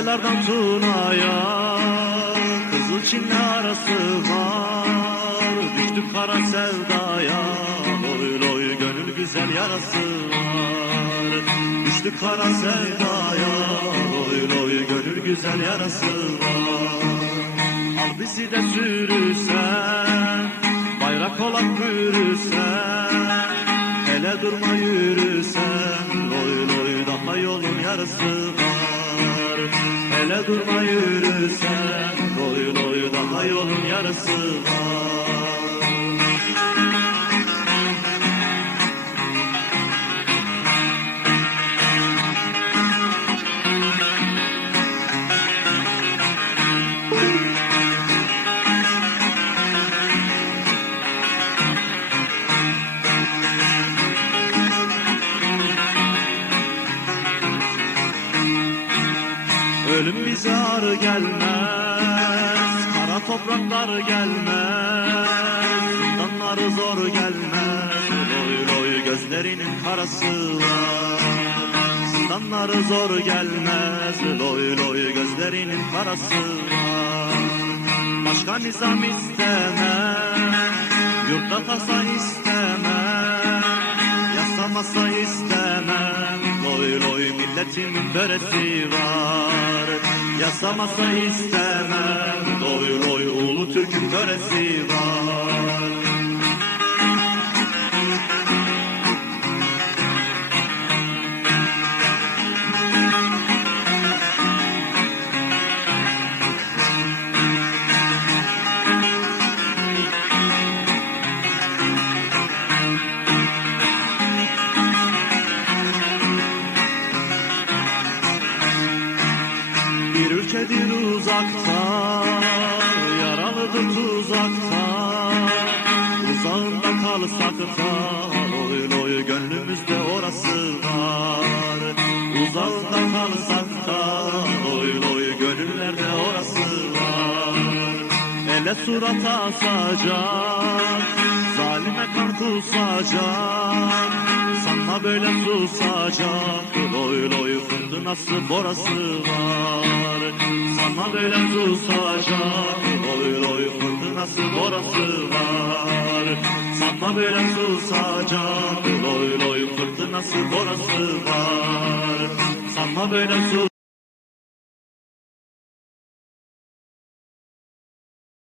Çaylardan Tuna'ya Kızıl Çin'le arası var. Düştük kara sevdaya, loy loy gönül güzel yarası var. Düştük kara sevdaya, loy loy gönül güzel yarası var. Al bizi de sürürsen, bayrak olarak bürürsen, hele durma yürürsen, loy loy daha yolun yarısı var. Hele durma yürürsen, loy loy daha yolun yarısı var. Ölüm bize ağır gelmez, kara topraklar gelmez, zindanları zor gelmez, loy loy gözlerinin karası var. Zindanları zor gelmez, loy loy gözlerinin karası var. Başka nizam istemem, yurtta tasa istemem, yasa masa istemem, loy loy milletimin böresi var. Yasa masa istemem, loy loy ulu Türk'ün böresi var. Bir ülkedir uzakta, yaralıdır tuzakta, uzağında kalsak da, loy loy gönlümüzde orası var. Uzağında kalsak da, loy loy gönüllerde orası var. Ele surat asacak, zalime kan kusacak, sanma böyle susacak, loy loy fırtınası borası var. Sana böyle susacak, loy loy fırtınası borası var. Sana böyle susacak, loy loy fırtınası borası var. Sana böyle